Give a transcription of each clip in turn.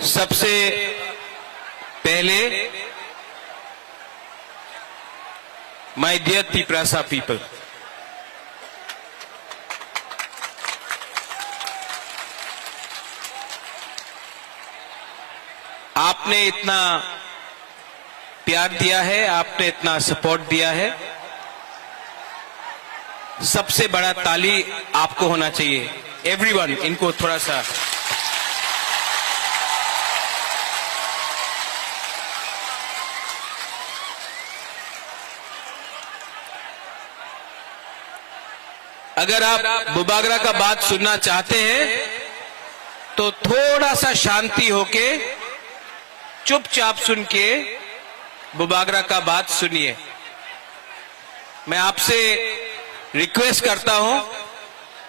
सबसे पहले my dear Tiprasa people, आपने इतना प्यार दिया है, आपने इतना सपोर्ट दिया है। सबसे बड़ा ताली आपको होना चाहिए। एवरीवन, इनको थोड़ा सा अगर आप बुबागरा का बात सुनना चाहते हैं तो थोड़ा सा शांति होके चुपचाप सुन के बुबागरा का बात सुनिए। मैं आपसे रिक्वेस्ट करता हूं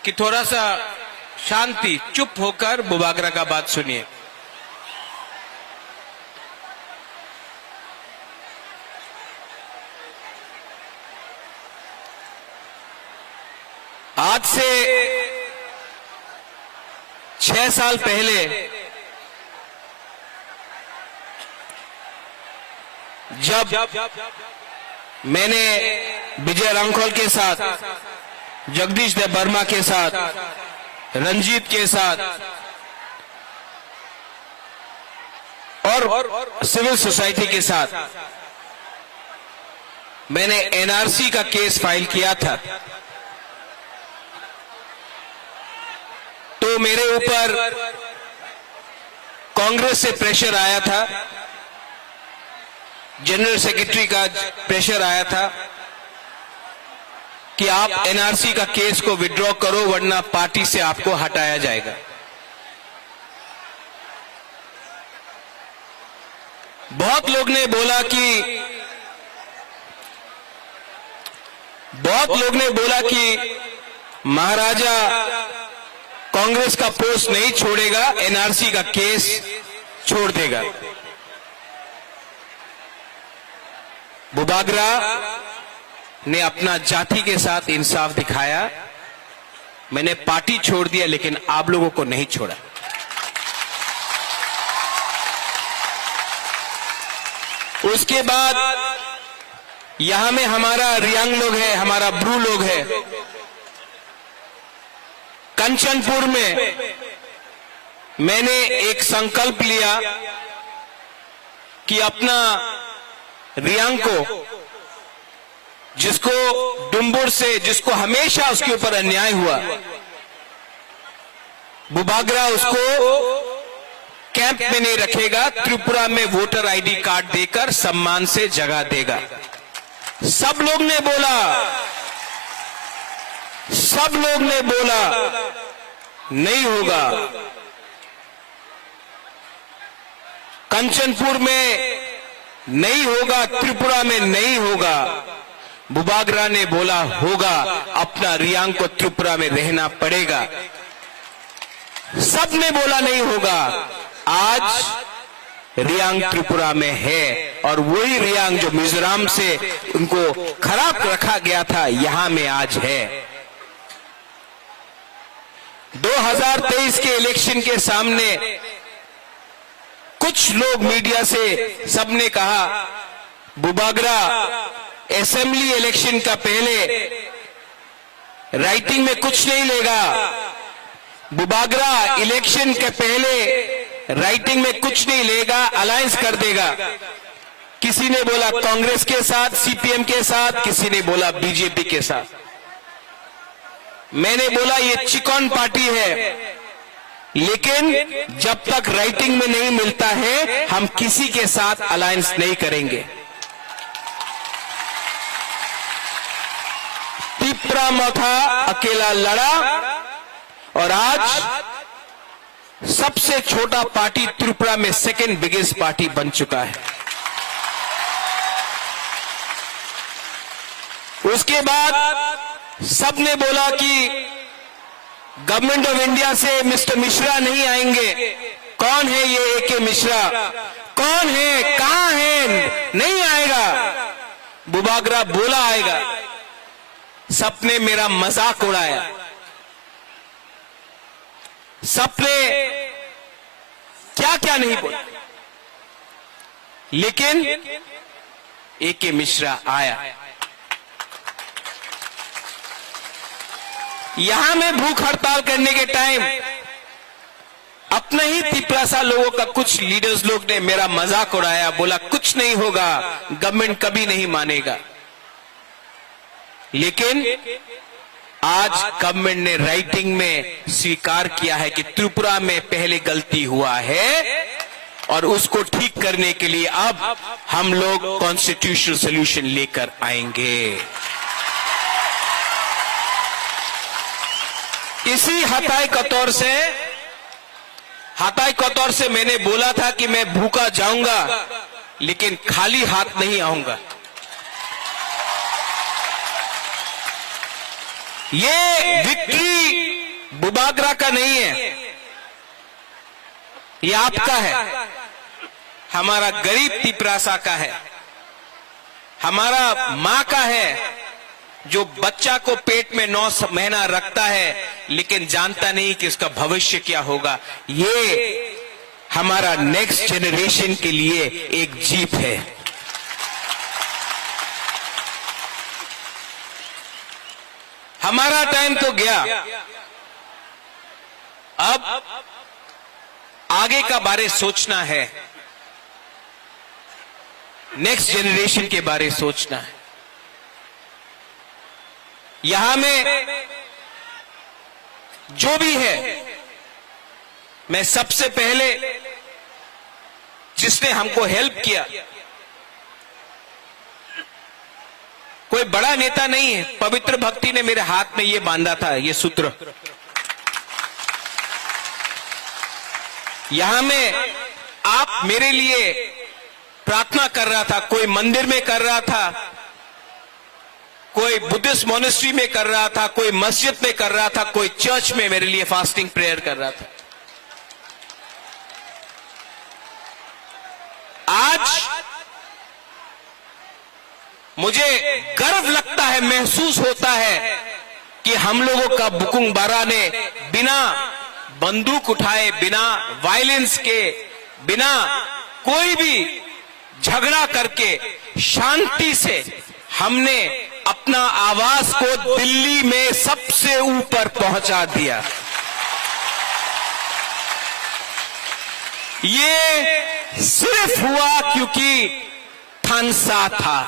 कि थोड़ा सा शांति, चुप होकर बुबागरा का बात सुनिए। आज से 6 साल पहले जब मैंने विजय रांखोल के साथ, जगदीश देव वर्मा के साथ, रंजीत के साथ और सिविल सोसाइटी के साथ मैंने एनआरसी का केस फाइल किया था, तो मेरे ऊपर कांग्रेस से प्रेशर आया था, जनरल सेक्रेटरी का प्रेशर आया था कि आप एनआरसी का केस को विड्रॉ करो वरना पार्टी से आपको हटाया जाएगा। बहुत लोग ने बोला कि महाराजा कांग्रेस का पोस्ट नहीं छोड़ेगा, एनआरसी का केस छोड़ देगा। बुबागरा ने अपना जाति के साथ इंसाफ दिखाया। मैंने पार्टी छोड़ दिया लेकिन आप लोगों को नहीं छोड़ा। उसके बाद यहां में हमारा रियांग लोग है, हमारा ब्रू लोग है। कंचनपुर में मैंने एक संकल्प लिया कि अपना रियांग को, जिसको डुम्बुर से, जिसको हमेशा उसके ऊपर अन्याय हुआ, बुबागरा उसको कैंप में नहीं रखेगा, त्रिपुरा में वोटर आईडी कार्ड देकर सम्मान से जगह देगा। सब लोग ने बोला नहीं होगा। कंचनपुर में नहीं होगा, त्रिपुरा में नहीं होगा। बुबागरा ने बोला होगा, अपना रियांग को त्रिपुरा में रहना पड़ेगा। सब ने बोला नहीं होगा। आज रियांग त्रिपुरा में है और वही रियांग जो मिजोरम से उनको खराब रखा गया था, यहां में आज है। 2023 के इलेक्शन के सामने कुछ लोग मीडिया से सबने कहा बुबागरा असेंबली इलेक्शन का पहले राइटिंग में कुछ नहीं लेगा, बुबागरा इलेक्शन के पहले राइटिंग में कुछ नहीं लेगा, अलायंस कर देगा। किसी ने बोला कांग्रेस के साथ, सीपीएम के साथ, किसी ने बोला बीजेपी के साथ। मैंने बोला ये चिकन पार्टी है, लेकिन जब तक राइटिंग में नहीं मिलता है हम किसी के साथ अलायंस नहीं करेंगे। तिपरा मोथा अकेला लड़ा और आज सबसे छोटा पार्टी त्रिपुरा में सेकंड बिगेस्ट पार्टी बन चुका है। उसके बाद सबने बोला कि गवर्नमेंट ऑफ इंडिया से मिस्टर मिश्रा नहीं आएंगे। कौन है ये एके मिश्रा? कौन है? कहां है? नहीं आएगा। बुबागरा बोला आएगा। सबने मेरा मजाक उड़ाया। सबने क्या क्या क्या नहीं बोला, लेकिन ए.के. मिश्रा आया। यहां में भूख हड़ताल करने के टाइम अपने ही तिपरासा लोगों का कुछ लीडर्स लोग ने मेरा मजाक उड़ाया, बोला कुछ नहीं होगा, गवर्नमेंट कभी नहीं मानेगा। लेकिन आज गवर्नमेंट ने राइटिंग में स्वीकार किया है कि त्रिपुरा में पहले गलती हुआ है और उसको ठीक करने के लिए अब हम लोग कॉन्स्टिट्यूशनल सॉल्यूशन लेकर आएंगे। इसी हताई कतौर से मैंने बोला था कि मैं भूखा जाऊंगा लेकिन खाली हाथ नहीं आऊंगा। ये विक्ट्री बुबागरा का नहीं है, ये आपका है, हमारा गरीब तिपरासा का है, हमारा मां का है जो बच्चा को पेट में 9 महीना रखता है लेकिन जानता नहीं कि उसका भविष्य क्या होगा। ये हमारा नेक्स्ट जनरेशन के लिए एक जीत है। हमारा टाइम तो गया, अब आगे का बारे सोचना है, नेक्स्ट जनरेशन के बारे सोचना है। यहां में जो भी है, मैं सबसे पहले जिसने हमको हेल्प किया, कोई बड़ा नेता नहीं है, पवित्र भक्ति ने मेरे हाथ में ये बांधा था, ये सूत्र। यहां में आप मेरे लिए प्रार्थना कर रहा था, कोई मंदिर में कर रहा था, कोई बुद्धिस्ट मोनेस्ट्री में कर रहा था, कोई मस्जिद में कर रहा था, कोई चर्च में मेरे लिए फास्टिंग प्रेयर कर रहा था। आज मुझे गर्व लगता है, महसूस होता है कि हम लोगों का बुकुंग बारा ने बिना बंदूक उठाए, बिना वायलेंस के, बिना कोई भी झगड़ा करके शांति से हमने अपना आवाज को दिल्ली में सबसे ऊपर पहुंचा दिया। ये सिर्फ हुआ क्योंकि थानसा था।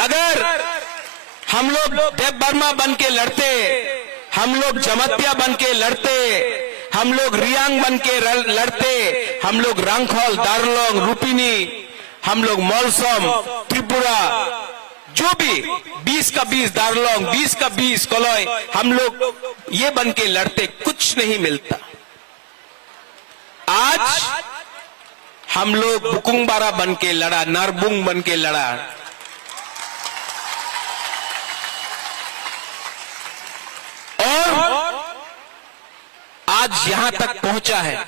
अगर हम लोग देव बर्मा बन के लड़ते, हम लोग जमतिया बन के लड़ते, हम लोग रियांग बन के लड़ते, हम लोग रंगखोल, दारलोंग, रूपिनी, हम लोग मौलसम, त्रिपुरा, जो भी 20 का 20 दारलोंग, 20 का 20 कलोई, हम लोग ये बन के लड़ते, कुछ नहीं मिलता। आज हम लोग बुकुंग बारा बन के लड़ा, नारबुंग बन के लड़ा। और आज यहां तक पहुंचा है।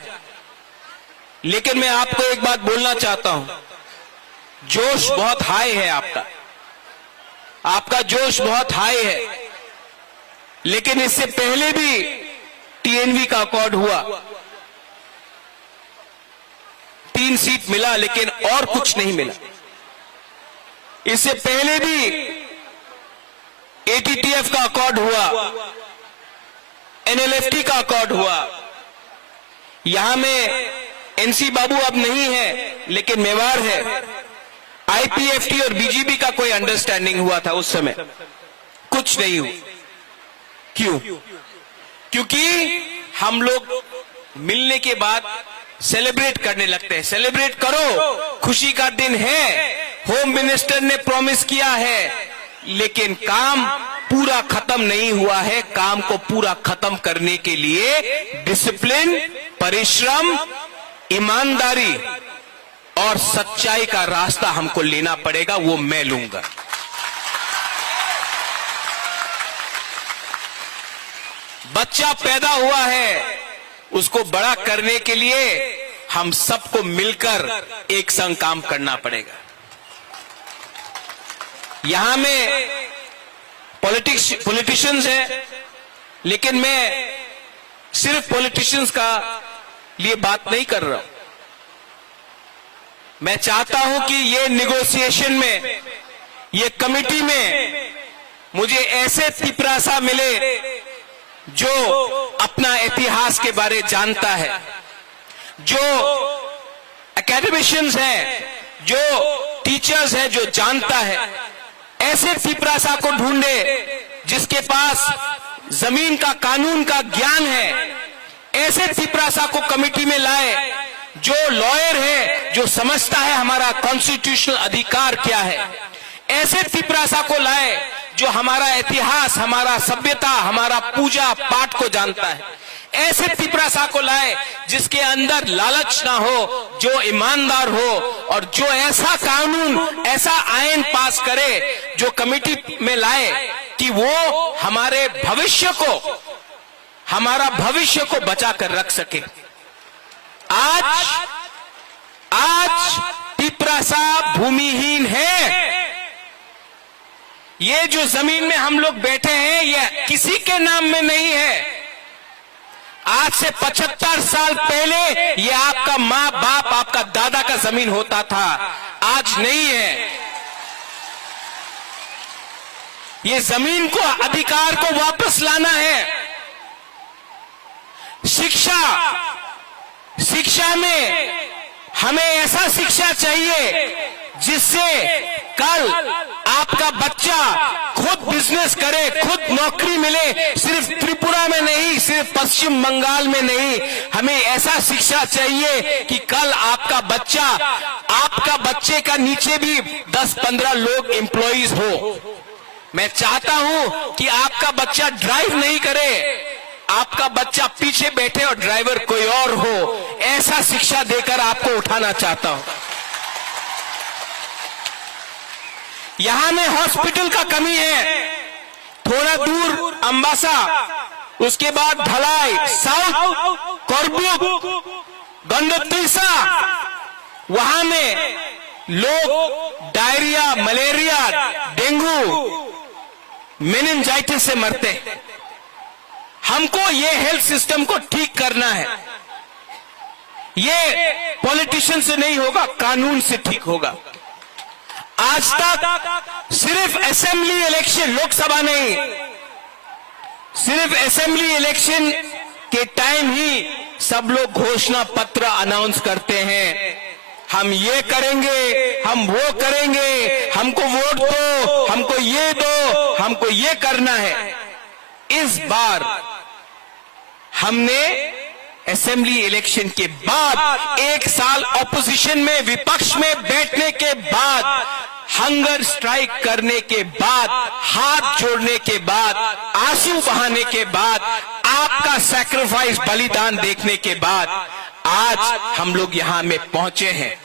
लेकिन मैं आपको एक बात बोलना चाहता हूं, जोश बहुत हाई है आपका जोश बहुत हाई है। लेकिन इससे पहले भी टीएनवी का अकॉर्ड हुआ, 3 सीट मिला लेकिन और कुछ नहीं मिला। इससे पहले भी एटीटीएफ का अकॉर्ड हुआ, एनएलएफटी का अकॉर्ड हुआ। यहां में एनसी बाबू अब नहीं है लेकिन मेवाड़ है। आईपीएफटी और बीजेपी का कोई अंडरस्टैंडिंग हुआ था उस समय, कुछ नहीं हुआ। क्यों? क्योंकि हम लोग मिलने के बाद सेलिब्रेट करने लगते हैं। सेलिब्रेट करो, खुशी का दिन है, होम मिनिस्टर ने प्रॉमिस किया है, लेकिन काम पूरा खत्म नहीं हुआ है। काम को पूरा खत्म करने के लिए डिसिप्लिन, परिश्रम, ईमानदारी और सच्चाई का रास्ता हमको लेना पड़ेगा, वो मैं लूंगा। बच्चा पैदा हुआ है, उसको बड़ा करने के लिए हम सबको मिलकर एक संग काम करना पड़ेगा। यहां में पॉलिटिशियंस हैं, लेकिन मैं सिर्फ पॉलिटिशियंस का लिए बात नहीं कर रहा हूं। मैं चाहता हूं कि ये निगोशिएशन में, ये कमिटी में मुझे ऐसे तिपरासा मिले जो अपना इतिहास के बारे जानता है, जो एकेडमिशियंस हैं, जो टीचर्स हैं, जो जानता है। ऐसे तिपरासा को ढूंढे जिसके पास जमीन का, कानून का ज्ञान है। ऐसे तिपरासा को कमेटी में लाए जो लॉयर है, जो समझता है हमारा कॉन्स्टिट्यूशनल अधिकार क्या है। ऐसे तिपरासा को लाए जो हमारा इतिहास, हमारा सभ्यता, हमारा पूजा पाठ को जानता है। ऐसे तिपरासा को लाए जिसके अंदर लालच ना हो, जो ईमानदार हो, और जो ऐसा कानून, ऐसा आईन पास करे जो कमेटी में लाए कि वो हमारे भविष्य को, हमारा भविष्य को बचा कर रख सके। आज तिपरासा भूमिहीन है। ये जो जमीन में हम लोग बैठे हैं, ये किसी के नाम में नहीं है। आज से 75 साल पहले ये आपका माँ बाप, आपका दादा का जमीन होता था, आज नहीं है। ये जमीन को, अधिकार को वापस लाना है। शिक्षा में हमें ऐसा शिक्षा चाहिए जिससे कल आपका बच्चा खुद बिजनेस करे, खुद नौकरी मिले। सिर्फ त्रिपुरा में नहीं, सिर्फ पश्चिम बंगाल में नहीं, हमें ऐसा शिक्षा चाहिए कि कल आपका बच्चा, आपका बच्चे का नीचे भी 10-15 लोग एम्प्लॉइज हो। मैं चाहता हूं कि आपका बच्चा ड्राइव नहीं करे, आपका बच्चा पीछे बैठे और ड्राइवर कोई और हो। ऐसा शिक्षा देकर आपको उठाना चाहता हूं। यहां में हॉस्पिटल का कमी है, थोड़ा दूर अंबासा, उसके बाद ढलाई, साउथ कोरबुक, गंडोत्रिसा, वहां में लोग डायरिया, मलेरिया, डेंगू, मेनिंजाइटिस से मरते हैं। हमको ये हेल्थ सिस्टम को ठीक करना है। ये पॉलिटिशियन से नहीं होगा, कानून से ठीक होगा। आज तक सिर्फ असेंबली इलेक्शन, लोकसभा नहीं, सिर्फ असेंबली इलेक्शन के टाइम ही सब लोग घोषणा पत्र अनाउंस करते हैं। हम ये करेंगे, हम वो करेंगे, हमको वोट दो, हमको ये दो, हमको ये करना है। इस बार हमने असेंबली इलेक्शन के बाद, एक साल ऑपोजिशन में, विपक्ष में बैठने के बाद, हंगर स्ट्राइक करने के बाद, हाथ जोड़ने के बाद, आंसू बहाने के बाद, आपका सैक्रिफाइस, बलिदान देखने के बाद आज हम लोग यहां में पहुंचे हैं।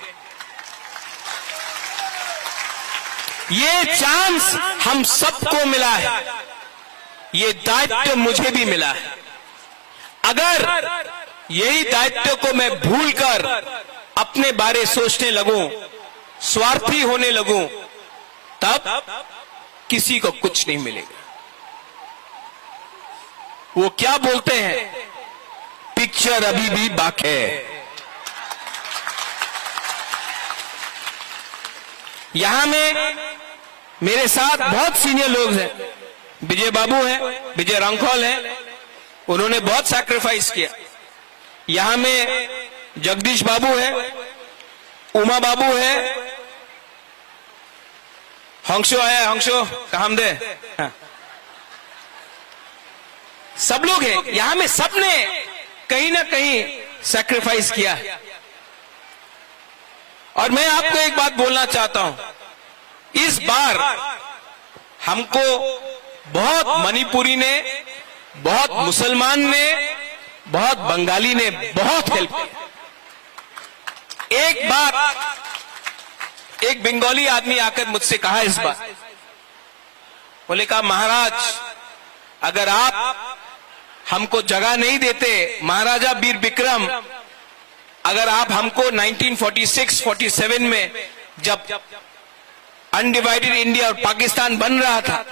ये चांस हम सबको मिला है, ये दायित्व मुझे भी मिला है। अगर यही दायित्व को मैं भूलकर अपने बारे सोचने लगूं, स्वार्थी होने लगूं, तब किसी को कुछ नहीं मिलेगा। वो क्या बोलते हैं, पिक्चर अभी भी बाकी है। यहां में मेरे साथ बहुत सीनियर लोग हैं, विजय बाबू हैं, विजय रंखौल हैं, उन्होंने बहुत सैक्रिफाइस किया। यहां में जगदीश बाबू है, उमा बाबू है, हंसो आया, हंसो काम दे, हाँ। सब लोग हैं यहां में, सबने कहीं ना कहीं सैक्रिफाइस किया। और मैं आपको एक बात बोलना चाहता हूं, इस बार हमको बहुत मणिपुरी ने, बहुत मुसलमान ने, बहुत बंगाली ने बहुत हेल्प किया। एक बार एक बंगाली आदमी आकर मुझसे कहा इस बार, बोले कहा महाराज अगर आप हमको जगह नहीं देते, महाराजा वीर विक्रम, अगर आप हमको 1946-47 में जब अनडिवाइडेड इंडिया और पाकिस्तान बन रहा था,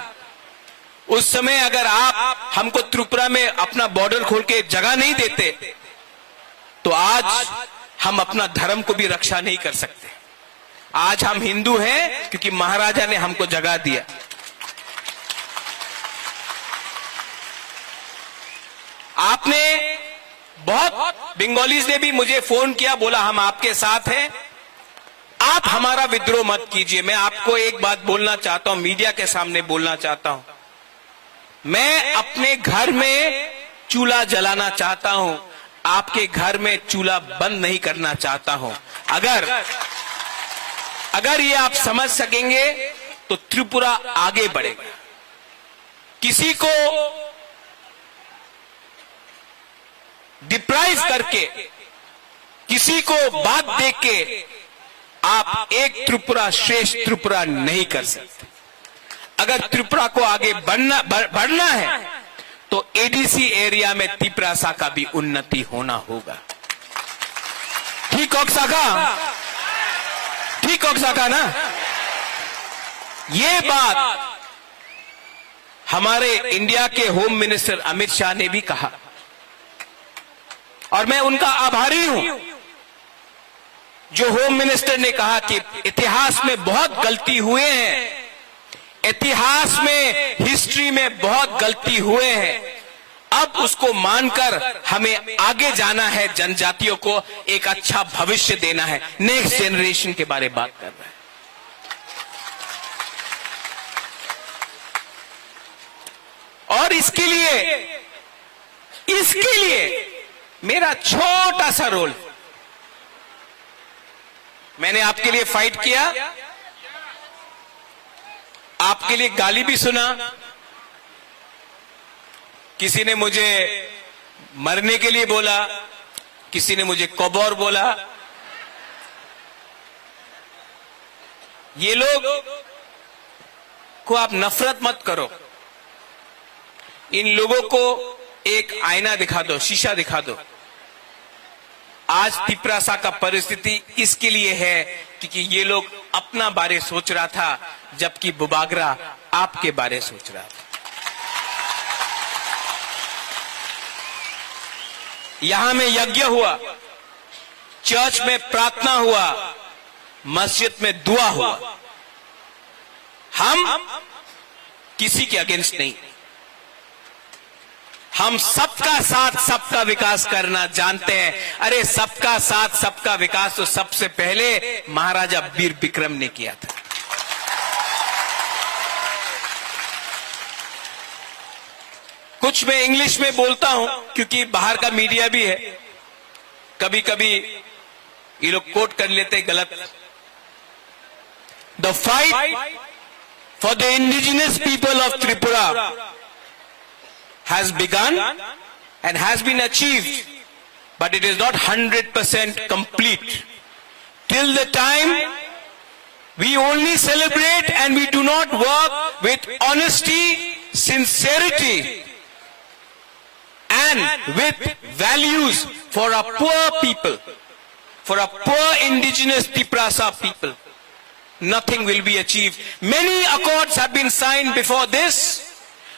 उस समय अगर आप हमको त्रिपुरा में अपना बॉर्डर खोल के जगह नहीं देते तो आज हम अपना धर्म को भी रक्षा नहीं कर सकते। आज हम हिंदू हैं क्योंकि महाराजा ने हमको जगह दिया। आपने बहुत बंगालीज ने भी मुझे फोन किया, बोला हम आपके साथ हैं, आप हमारा विद्रोह मत कीजिए। मैं आपको एक बात बोलना चाहता हूं, मीडिया के सामने बोलना चाहता हूं, मैं अपने घर में चूल्हा जलाना चाहता हूं, आपके घर में चूल्हा बंद नहीं करना चाहता हूं। अगर ये आप समझ सकेंगे तो त्रिपुरा आगे बढ़ेगा। किसी को डिप्राइव करके, किसी को बात देख के आप एक त्रिपुरा श्रेष्ठ त्रिपुरा नहीं कर सकते। अगर त्रिपुरा को आगे बढ़ना है तो एडीसी एरिया में तिपरासा का भी उन्नति होना होगा। ठीक ऑक्साका ना? ये बात हमारे इंडिया के होम मिनिस्टर अमित शाह ने भी कहा और मैं उनका आभारी हूं। जो होम मिनिस्टर ने कहा कि इतिहास में बहुत गलती हुए हैं, इतिहास में, हिस्ट्री में बहुत गलती हुए हैं, अब उसको मानकर हमें आगे जाना है, जनजातियों को एक अच्छा भविष्य देना है, नेक्स्ट जनरेशन के बारे में बात कर रहा है। और इसके लिए मेरा छोटा सा रोल, मैंने आपके लिए फाइट किया, आपके लिए गाली भी सुना, किसी ने मुझे मरने के लिए बोला, किसी ने मुझे कबौर बोला। ये लोग को आप नफरत मत करो, इन लोगों को एक आईना दिखा दो, शीशा दिखा दो। आज तिपरासा का परिस्थिति इसके लिए है क्योंकि ये लोग अपना बारे सोच रहा था, जबकि बुबागरा आपके बारे सोच रहा था। यहां में यज्ञ हुआ, चर्च में प्रार्थना हुआ, मस्जिद में दुआ हुआ। हम किसी के अगेंस्ट नहीं, हम सबका साथ सबका विकास करना जानते हैं। अरे सबका साथ सबका विकास तो सबसे पहले महाराजा वीर विक्रम ने किया था। कुछ मैं इंग्लिश में बोलता हूं क्योंकि बाहर का मीडिया भी है, कभी कभी ये लोग कोट कर लेते हैं गलत। The fight for the indigenous people of Tripura has begun and has been achieved, but it is not 100% complete. Till the time we only celebrate and we do not work with honesty, sincerity and with values for our poor people, for our poor indigenous Tiprasa people, nothing will be achieved. Many accords have been signed before this,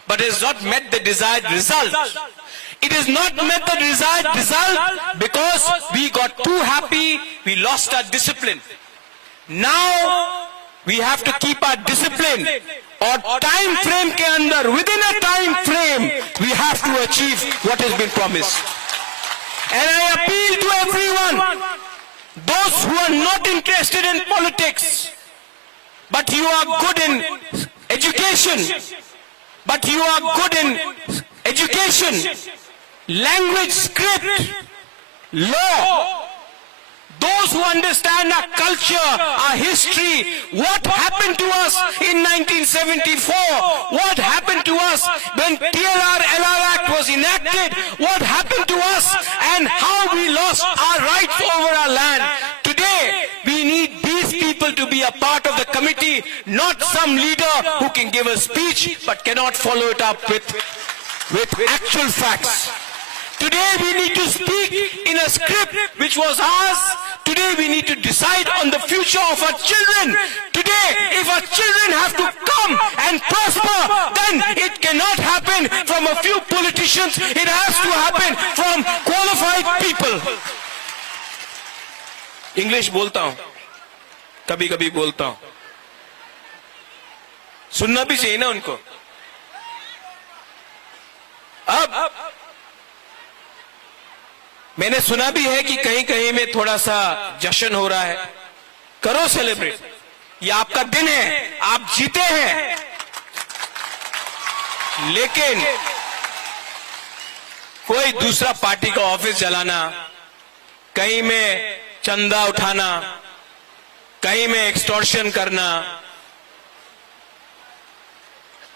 but it has not met the desired result. It has not met the desired result because we got too happy, we lost our discipline. Now we have to keep our discipline, और time frame के अंदर, within a time frame, we have to achieve what has been promised. And I appeal to everyone, those who are not interested in politics, but you are good in education, language, script, law, those who understand our culture, our history, what happened to us in 1974, what happened to us when TRR-LR Act was enacted, what happened to us and how we lost our rights over our land. Today, we need these people to be a part of the committee, not some leader who can give a speech but cannot follow it up with actual facts. Today we need to speak in a script which was ours Today we need to decide on the future of our children. Today, if our children have to come and prosper, then it cannot happen from a few politicians. It has to happen from qualified people. English बोलता हूं, कभी कभी बोलता हूं, सुनना भी चाहिए ना उनको. अब मैंने सुना भी है कि कहीं कहीं में थोड़ा सा जश्न हो रहा है. करो सेलिब्रेट, ये आपका दिन है, आप जीते हैं. लेकिन कोई दूसरा पार्टी का ऑफिस जलाना, कहीं में चंदा उठाना, कहीं में एक्सटॉर्शन करना,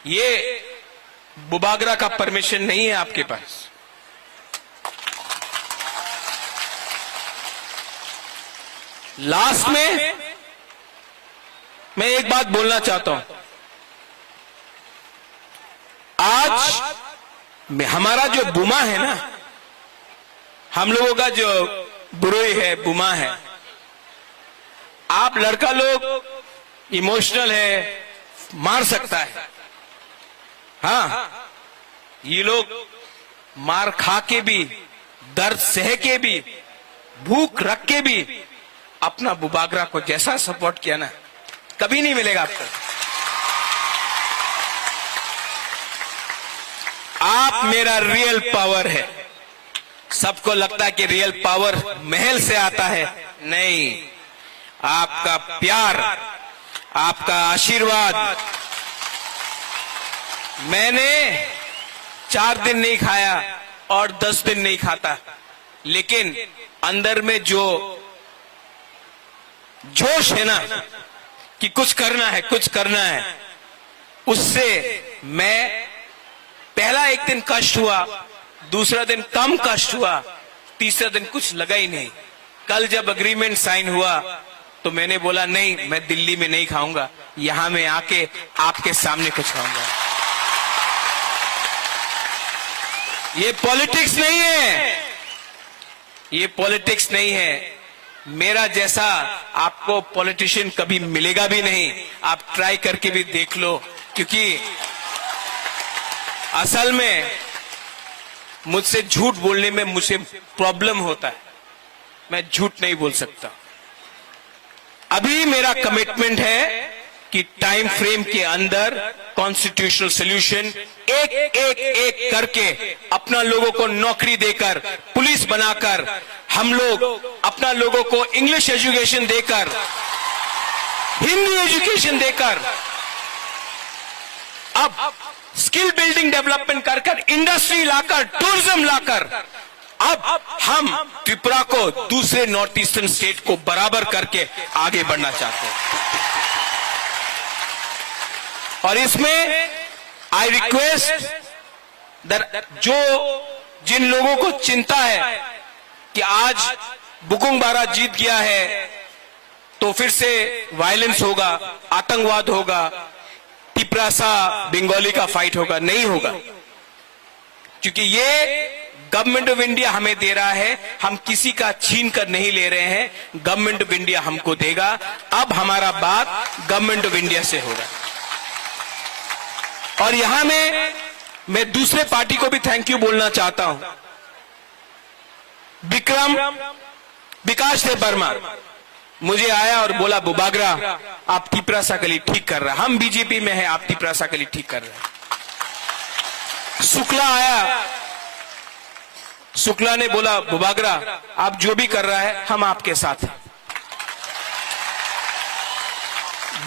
ये बुबागरा का परमिशन नहीं है आपके पास. लास्ट में मैं एक बात बोलना चाहता हूं. आज हमारा जो बुमा है ना, हम लोगों का जो बुरोई है, बुमा है. आप लड़का लोग इमोशनल है, मार सकता है. हाँ, ये लोग मार खा के भी, दर्द सह के भी, भूख रख के भी अपना बुबागरा को जैसा सपोर्ट किया ना, कभी नहीं मिलेगा आपको. आप मेरा रियल पावर है. सबको लगता है कि रियल पावर महल से आता है. नहीं, आपका प्यार, आपका आशीर्वाद. मैंने 4 दिन नहीं खाया और 10 दिन नहीं खाता, लेकिन अंदर में जो जोश है ना कि कुछ करना है, कुछ करना है, उससे मैं पहला एक दिन कष्ट हुआ, दूसरा दिन कम कष्ट हुआ, तीसरा दिन कुछ लगा ही नहीं. कल जब एग्रीमेंट साइन हुआ तो मैंने बोला नहीं, मैं दिल्ली में नहीं खाऊंगा, यहां मैं आके आपके सामने कुछ खाऊंगा. ये पॉलिटिक्स नहीं है, ये पॉलिटिक्स नहीं है. मेरा जैसा आपको पॉलिटिशियन कभी मिलेगा भी नहीं. आप ट्राई करके भी देख लो, क्योंकि असल में मुझसे झूठ बोलने में मुझे प्रॉब्लम होता है. मैं झूठ नहीं बोल सकता. अभी मेरा कमिटमेंट है कि टाइम फ्रेम के अंदर कॉन्स्टिट्यूशनल सॉल्यूशन एक करके अपना लोगों को नौकरी देकर, पुलिस बनाकर, हम लोग अपना लोगों को इंग्लिश एजुकेशन देकर, हिंदी एजुकेशन देकर, अब स्किल बिल्डिंग डेवलपमेंट कर इंडस्ट्री लाकर, टूरिज्म लाकर, अब हम त्रिपुरा को दूसरे नॉर्थ ईस्टर्न स्टेट को बराबर करके आगे बढ़ना चाहते हैं. और इसमें आई रिक्वेस्ट जो जिन लोगों को चिंता है कि आज बुकुंग बारा जीत गया है तो फिर से वायलेंस होगा, आतंकवाद होगा, तिपरासा बंगाली का फाइट होगा, नहीं होगा. क्योंकि ये गवर्नमेंट ऑफ इंडिया हमें दे रहा है, हम किसी का छीन कर नहीं ले रहे हैं. गवर्नमेंट ऑफ इंडिया हमको देगा. अब हमारा बात गवर्नमेंट ऑफ इंडिया से हो रहा है. और यहां मैं दूसरे पार्टी को भी थैंक यू बोलना चाहता हूं. विकास देव वर्मा मुझे आया और बोला, बुबागरा आप तिपरासा गली ठीक कर रहे हैं, हम बीजेपी में है, आप तिपरासा गली ठीक कर रहे हैं. शुक्ला आया, शुक्ला ने बोला, बुबागरा आप जो भी कर रहा है हम आपके साथ हैं.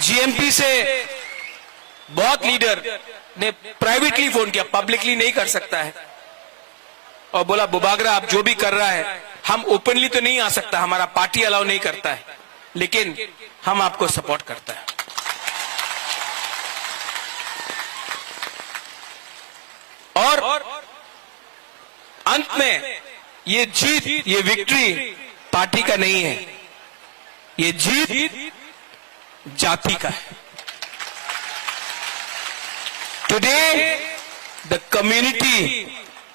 जीएमपी से बहुत लीडर ने प्राइवेटली फोन किया, पब्लिकली नहीं कर सकता है, और बोला बुबागरा आप जो भी कर रहा है, हम ओपनली तो नहीं आ सकता, हमारा पार्टी अलाउ नहीं करता है, लेकिन हम आपको सपोर्ट करता है. और अंत में ये जीत, ये विक्ट्री पार्टी का नहीं है, ये जीत जाति का है. Today, the community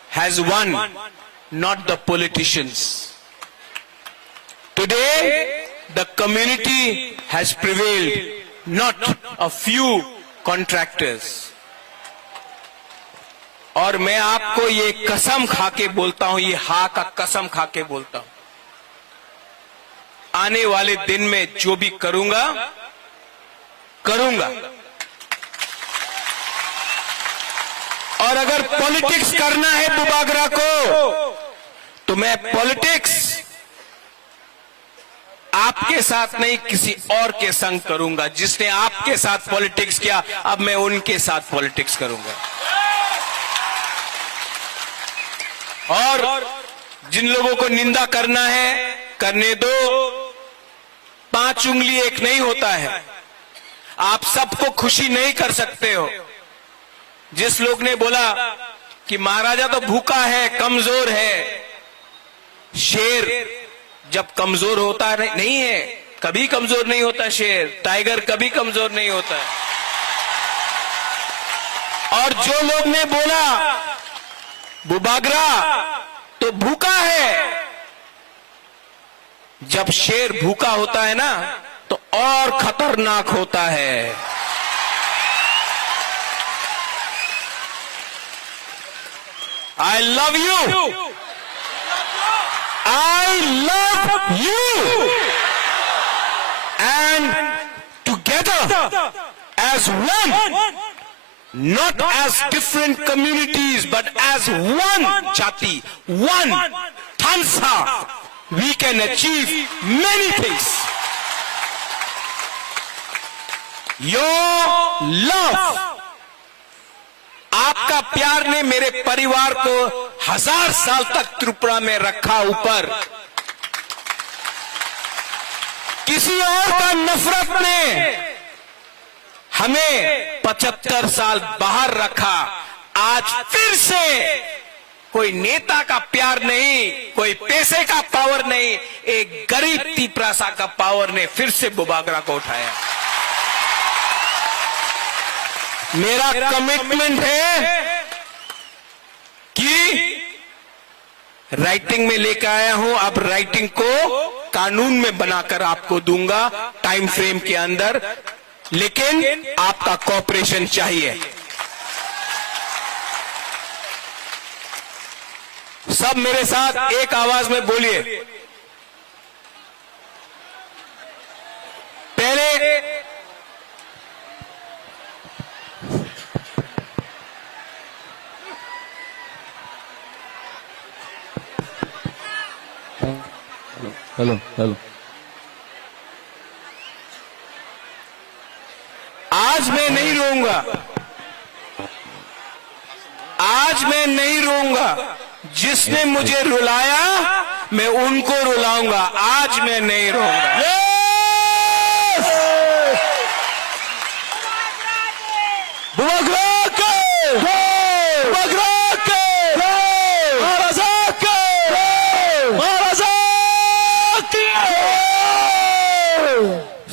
has won, not the politicians. Today, the community has prevailed, not a few contractors. और मैं आपको ये कसम खा के बोलता हूं, ये हा का कसम खा के बोलता हूं, आने वाले दिन में जो भी करूंगा और अगर पॉलिटिक्स करना है बुबागरा को, तो मैं पॉलिटिक्स आपके साथ नहीं किसी और के संग करूंगा। जिसने आपके साथ पॉलिटिक्स किया, अब मैं उनके साथ पॉलिटिक्स करूंगा। और जिन लोगों को निंदा करना है करने दो, 5 उंगली एक नहीं होता है। आप सबको खुशी नहीं कर सकते हो। जिस लोग ने बोला कि महाराजा तो भूखा है, कमजोर है, शेर जब कमजोर होता नहीं है, कभी कमजोर नहीं होता शेर, टाइगर कभी कमजोर नहीं होता है। और जो लोग ने बोला बुबागरा तो भूखा है, जब शेर भूखा होता है ना तो और खतरनाक होता है। I love you. I love you. And together as one, not as different communities, but as one jati, one Tansa, we can achieve many things. Your love, आपका प्यार ने मेरे परिवार को 1000 साल तक त्रिपुरा में रखा ऊपर। किसी और का नफरत ने हमें 75 साल बाहर रखा। आज फिर से कोई नेता का प्यार नहीं, कोई पैसे का पावर नहीं, एक गरीब तिपरासा का पावर ने फिर से बुबागरा को उठाया। मेरा कमिटमेंट है कि राइटिंग में लेकर आया हूं, अब राइटिंग को कानून में बनाकर आपको दूंगा टाइम फ्रेम के अंदर, लेकिन आपका कोऑपरेशन चाहिए। सब मेरे साथ एक आवाज में बोलिए। पहले हेलो आज मैं नहीं रोऊंगा, आज मैं नहीं रोऊंगा। जिसने मुझे रुलाया मैं उनको रुलाऊंगा, आज मैं नहीं रोऊंगा।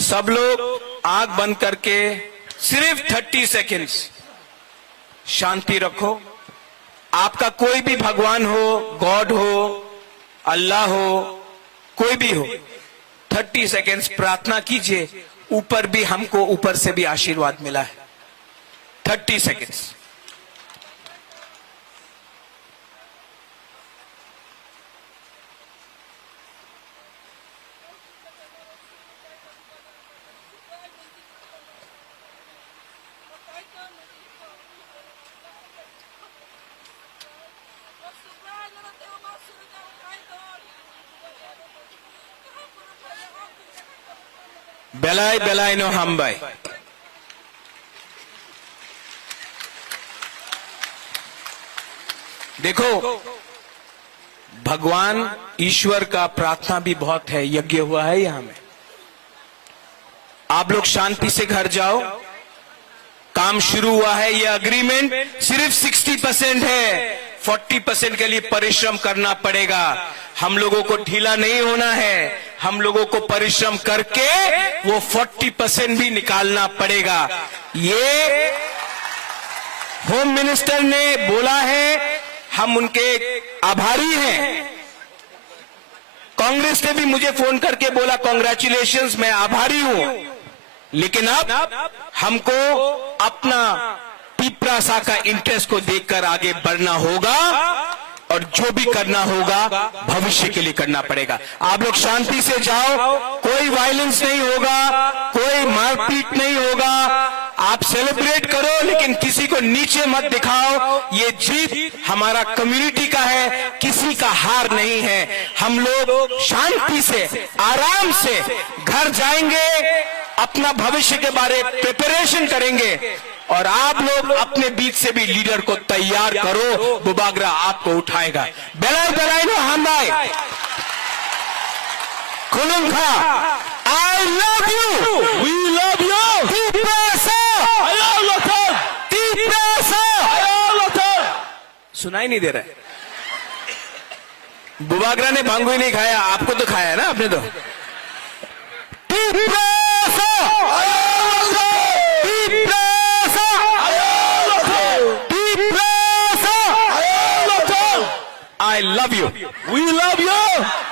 सब लोग आंख बंद करके सिर्फ 30 सेकेंड्स शांति रखो। आपका कोई भी भगवान हो, गॉड हो, अल्लाह हो, कोई भी हो, 30 सेकेंड्स प्रार्थना कीजिए। ऊपर भी हमको ऊपर से भी आशीर्वाद मिला है। 30 सेकेंड्स। बेलाय बेलाय नो हमबाई। देखो, भगवान ईश्वर का प्रार्थना भी बहुत है, यज्ञ हुआ है यहां में। आप लोग शांति से घर जाओ। काम शुरू हुआ है, ये अग्रीमेंट सिर्फ 60% है, 40% के लिए परिश्रम करना पड़ेगा। हम लोगों को ढीला नहीं होना है, हम लोगों को परिश्रम करके वो 40% भी निकालना पड़ेगा। ये होम मिनिस्टर ने बोला है, हम उनके आभारी हैं। कांग्रेस ने भी मुझे फोन करके बोला कॉन्ग्रेचुलेशंस, मैं आभारी हूं, लेकिन अब हमको अपना पिपरासा का इंटरेस्ट को देखकर आगे बढ़ना होगा और जो भी करना होगा भविष्य के लिए करना पड़ेगा। आप लोग शांति से जाओ, कोई वायलेंस नहीं होगा, कोई मारपीट नहीं होगा। आप सेलिब्रेट करो, लेकिन किसी को नीचे मत दिखाओ। ये जीत हमारा कम्युनिटी का है, किसी का हार नहीं है। हम लोग शांति से आराम से घर जाएंगे, अपना भविष्य के बारे प्रिपरेशन करेंगे और आप लोग अपने बीच से भी लीडर को तैयार करो। बुबागरा आपको उठाएगा। बेलाय बेलाय नो हमबाय खुलुंखा, I love you, We love you! पिपरासा, Ayolatan! पिपरासा। Ayolatan! सुनाई नहीं दे रहा है। बुबागरा ने भांगू ही नहीं खाया, आपको तो खाया है ना आपने तो। पिपरासा, पिपरासा, पिपरासा। I love you. We love you!